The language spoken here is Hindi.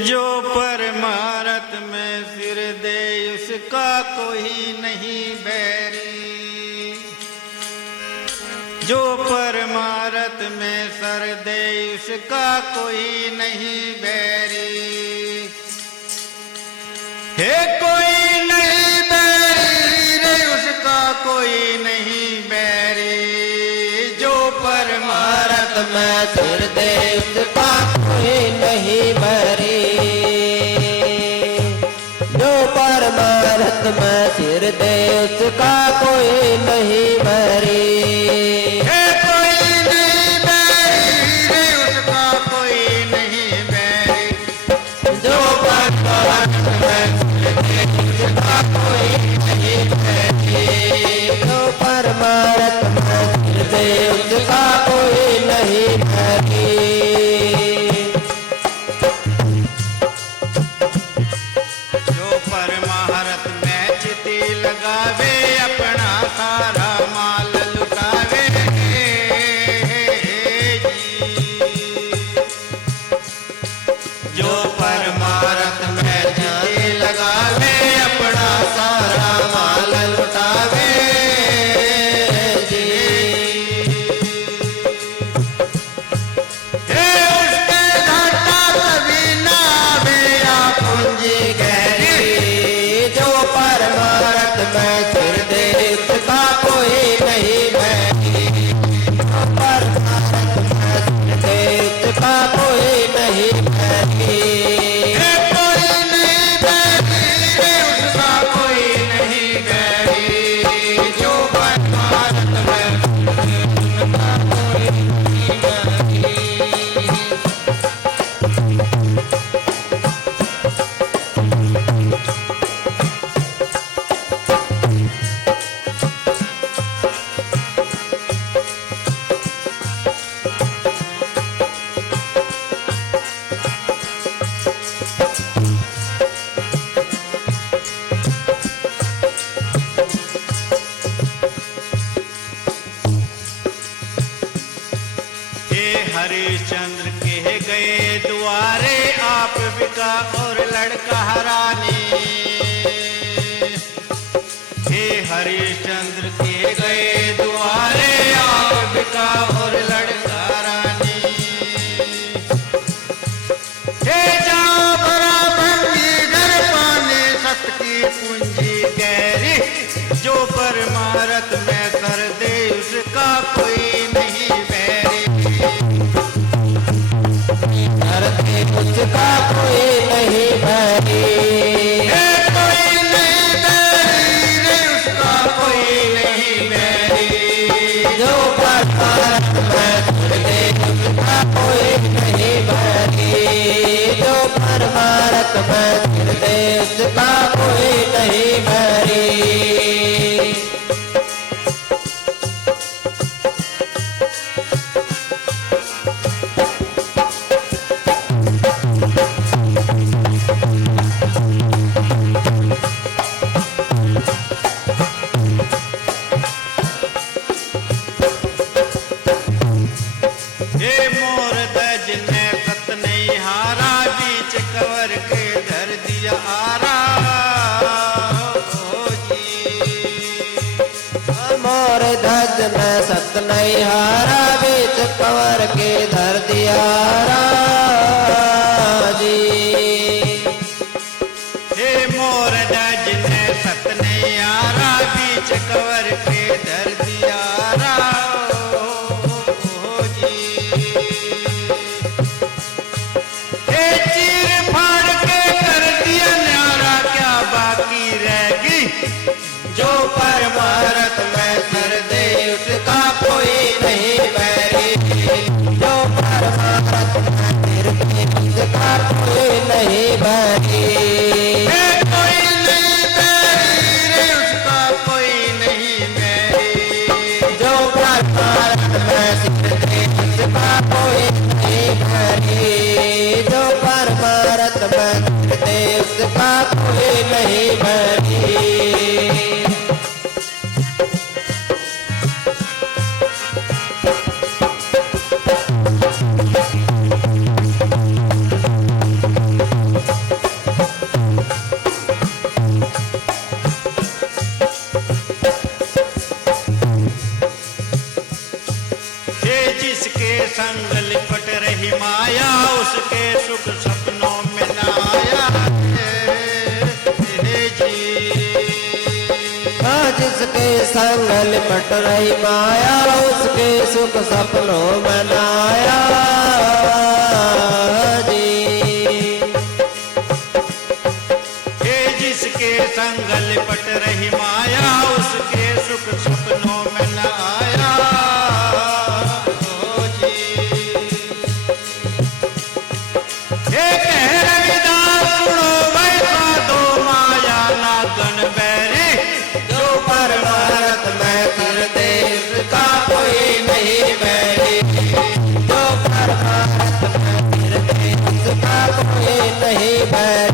जो परमारथ में सिर दे उसका कोई नहीं बैरी, जो परमारथ में सर दे उसका कोई नहीं बैरी। हे कोई नहीं बैरी रे उसका कोई नहीं बैरी, जो परमारथ में सिर दे उसका कोई नहीं बैरी, जो परमारथ में सिर दे उसका कोई नहीं बैरी। हे कोई नहीं बैरी रे उसका कोई नहीं बैरी, जो परमारथ में सिर दे उसका कोई नहीं बैरी, जो परमारथ में सिर दे उसका कोई नहीं बैरी। जो परमारथ में चिति लगावे अपना सारा माल लुटावे। जो परमारथ में चिति लगावे अपना सारा माल लुटावे। उसके घाटा कभी ना आवे या पूंजी गहरी, जो परमारथ में सिर दे उसका कोई नहीं बैरी, जो परमारथ में सिर दे उसका कोई नहीं बैरी। हे कोई नहीं बैरी रे उसका कोई नहीं बैरी, जो परमारथ में उसका कोई नहीं बैरी। हे हरिश्चंद्र के गए दुआरे आप बिका और लड़का हराने। हे हरिश्चंद्र के गए दुआरे आप बिका और लड़का हराने। हे जाओ भरा भंगी घर पाने सत की पूंजी गहरी, जो परमारथ में सर दे उसका कोई नहीं बैरी। सर दे उसका कोई नहीं बैरी, हे कोई नहीं बैरी रे उसका कोई नहीं बैरी, जो परमारथ में सिर दे उसका कोई नहीं बैरी, जो परमारथ में सिर दे उसका कोई नहीं बैरी। हे मोर दज ने सत नहीं हारा, बीच कवर के धर दिया आरा। ओ जी मोर धज में सत नहीं हारा, बीच कवर के धर दिया राजी। हे मोर दज ने सत नहीं हारा, बीच कवर के धर दिया आरा। ओ जी हे चीर फाड़ के कर दिया न्यारा, क्या बाकी रहेगी, जो परमारथ में सर दे उसका कोई नहीं बैरी, जो परमारथ में सिर दे उसका कोई नहीं बैरी। हे कोई नहीं बैरी रे उसका कोई नहीं बैरी, जो परमारथ में सिर दे उसका कोई नहीं बैरी, जो परमारथ में सिर दे उसका कोई नहीं बैरी। जिसके संग लिपट रही माया उसके सुख सपनों में न आया जी। हे जिसके संग लिपट रही माया उसके सुख सपनों में न आया हो जी। हे कह रविदास सुनो वैसा दो माया ना गण बैरी जो परमारथ में कर दे उसका कोई नहीं बैरी जो परमारथ में कर दे उसका कोई नहीं बैरी।